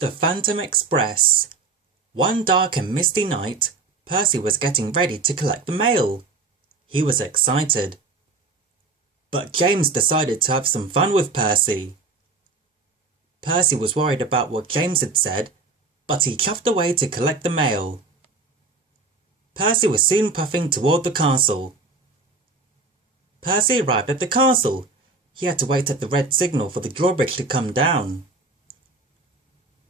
The Phantom Express. One dark and misty night, Percy was getting ready to collect the mail. He was excited. But James decided to have some fun with Percy. Percy was worried about what James had said, but he chuffed away to collect the mail. Percy was soon puffing toward the castle. Percy arrived at the castle. He had to wait at the red signal for the drawbridge to come down.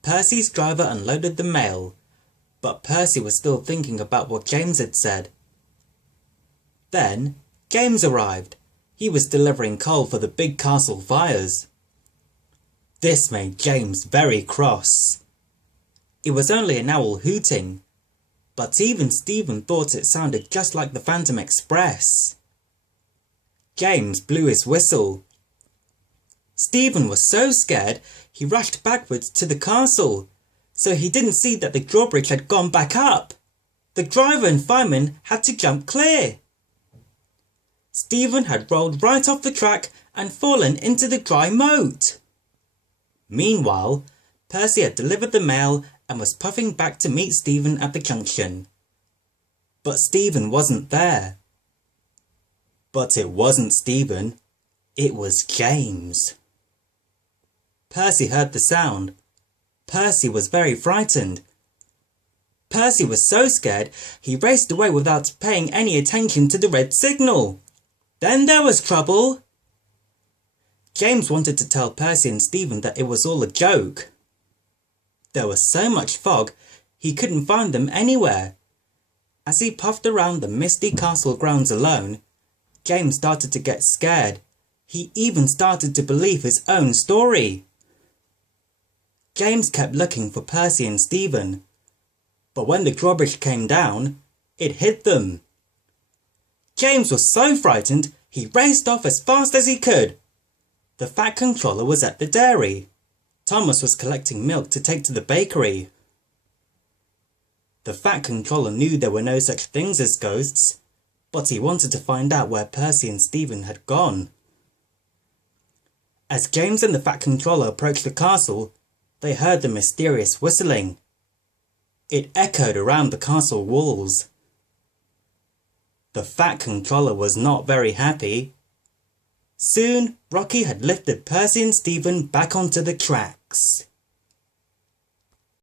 Percy's driver unloaded the mail, but Percy was still thinking about what James had said. Then, James arrived. He was delivering coal for the big castle fires. This made James very cross. It was only an owl hooting, but even Stephen thought it sounded just like the Phantom Express. James blew his whistle. Stephen was so scared he rushed backwards to the castle, so he didn't see that the drawbridge had gone back up. The driver and fireman had to jump clear. Stephen had rolled right off the track and fallen into the dry moat. Meanwhile, Percy had delivered the mail and was puffing back to meet Stephen at the junction. But Stephen wasn't there. But it wasn't Stephen, it was James. Percy heard the sound. Percy was very frightened. Percy was so scared he raced away without paying any attention to the red signal. Then there was trouble. James wanted to tell Percy and Stephen that it was all a joke. There was so much fog he couldn't find them anywhere. As he puffed around the misty castle grounds alone, James started to get scared. He even started to believe his own story. James kept looking for Percy and Stephen, but when the drawbridge came down, it hid them. James was so frightened he raced off as fast as he could. The Fat Controller was at the dairy. Thomas was collecting milk to take to the bakery. The Fat Controller knew there were no such things as ghosts, but he wanted to find out where Percy and Stephen had gone. As James and the Fat Controller approached the castle, they heard the mysterious whistling. It echoed around the castle walls. The Fat Controller was not very happy. Soon, Rocky had lifted Percy and Stephen back onto the tracks.